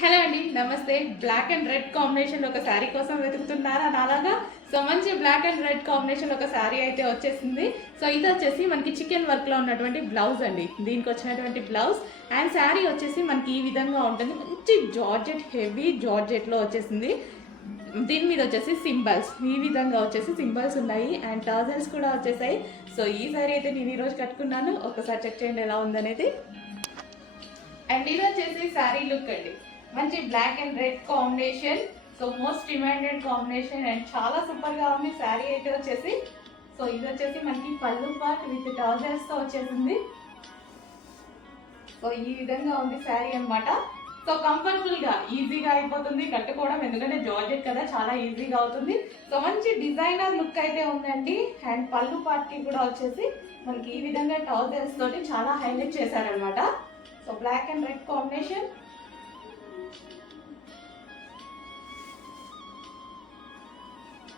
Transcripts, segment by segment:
Hello అండి, నమస్తే. Black and red combination ఒక శారీ కోసం వెతుకుతున్నారా అలాగా? సో మంచి బ్లాక్ అండ్ రెడ్ కాంబినేషన్ ఒక శారీ అయితే వచ్చేసింది. సో ఇది వచ్చేసి మనకి చికెన్ వర్క్లో ఉన్నటువంటి బ్లౌజ్ అండి. దీనికి వచ్చినటువంటి బ్లౌజ్ అండ్ శారీ వచ్చేసి మనకి ఈ విధంగా ఉంటుంది. మంచి జార్జెట్, హెవీ జార్జెట్లో వచ్చేసింది. దీని మీద వచ్చేసి సింబల్స్ ఈ విధంగా వచ్చేసి సింబల్స్ ఉన్నాయి అండ్ టాజల్స్ కూడా వచ్చేసాయి. సో ఈ శారీ అయితే నేను ఈరోజు కట్టుకున్నాను. ఒకసారి చెక్ చేయండి ఎలా ఉందనేది. అండ్ ఇది వచ్చేసి శారీ లుక్ అండి. మంచి black and red combination. So most demanded combination and చాలా సూపర్ గా ఉంది శారీ అయితే వచ్చేసి. సో ఇది వచ్చేసి మనకి పళ్ళు పార్ట్ విత్ ట్రౌజర్స్ తో వచ్చేసింది. సో ఈ విధంగా ఉంది శారీ అన్నమాట. సో కంఫర్టబుల్ గా ఈజీగా అయిపోతుంది కట్టుకోవడం, ఎందుకంటే జార్జెట్ కదా చాలా ఈజీగా అవుతుంది. సో మంచి డిజైనర్ లుక్ అయితే ఉందండి. అండ్ పళ్ళు పార్ట్ కి కూడా వచ్చేసి మనకి ఈ విధంగా ట్రౌజర్స్ తోటి చాలా హైలైట్ చేశారనమాట. So black and red combination.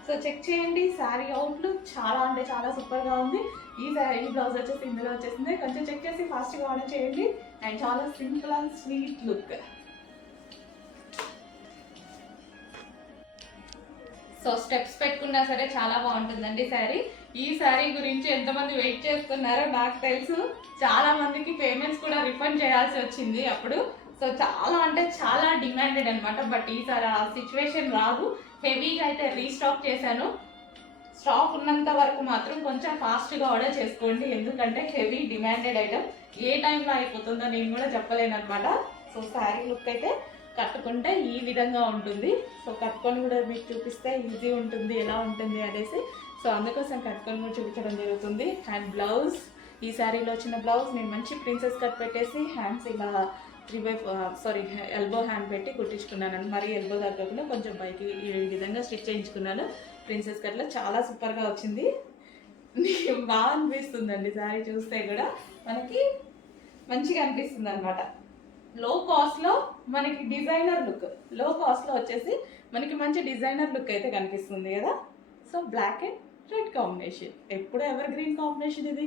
So check చేయండి శారీ అవుట్లుక్ చాలా అంటే చాలా సూపర్ గా ఉంది. ఈ బ్లౌజ్ వచ్చేసి ఇందులో వచ్చేసింది. కొంచెం చెక్ చేసి ఫాస్ట్ గా ఆర్డర్ చేయండి. అండ్ చాలా simple and sweet look. So steps పెట్టుకున్నా సరే చాలా బాగుంటుందండి శారీ. ఈ శారీ గురించి ఎంతమంది వెయిట్ చేస్తున్నారో నాకు తెలుసు. చాలా మందికి పేమెంట్స్ కూడా రిఫండ్ చేయాల్సి వచ్చింది అప్పుడు. సో చాలా అంటే చాలా డిమాండెడ్ అనమాట. బట్ ఈసారి ఆ సిచ్యువేషన్ రాదు. హెవీగా అయితే రీస్టాక్ చేశాను. స్టాక్ ఉన్నంత వరకు మాత్రం కొంచెం ఫాస్ట్గా ఆర్డర్ చేసుకోండి, ఎందుకంటే హెవీ డిమాండెడ్ ఐటమ్. ఏ టైంలో అయిపోతుందో నేను కూడా చెప్పలేను అనమాట. సో శారీ లుక్ అయితే కట్టుకుంటే ఈ విధంగా ఉంటుంది. సో కట్టుకొని కూడా మీకు చూపిస్తే ఈజీ ఉంటుంది ఎలా ఉంటుంది అనేసి. సో అందుకోసం కట్టుకొని కూడా చూపించడం జరుగుతుంది. అండ్ బ్లౌజ్, ఈ శారీలో వచ్చిన బ్లౌజ్ నేను మంచి ప్రిన్సెస్ కట్ పెట్టేసి హ్యాండ్స్ ఇలా 3/4 ఎల్బో హ్యాండ్ పెట్టి కుట్టించుకున్నాను. మరి ఎల్బో దగ్గరకుండా కొంచెం పైకి ఈ విధంగా స్టిచ్ చేయించుకున్నాను. ప్రిన్సెస్ కట్లో చాలా సూపర్గా వచ్చింది. బాగా అనిపిస్తుందండి శారీ చూస్తే కూడా మనకి మంచిగా అనిపిస్తుంది అనమాట. లో కాస్ట్లో మనకి డిజైనర్ లుక్, లో కాస్ట్లో వచ్చేసి మనకి మంచి డిజైనర్ లుక్ అయితే కనిపిస్తుంది కదా. So black and red combination, ఎప్పుడు ఎవర్ గ్రీన్ కాంబినేషన్ ఇది.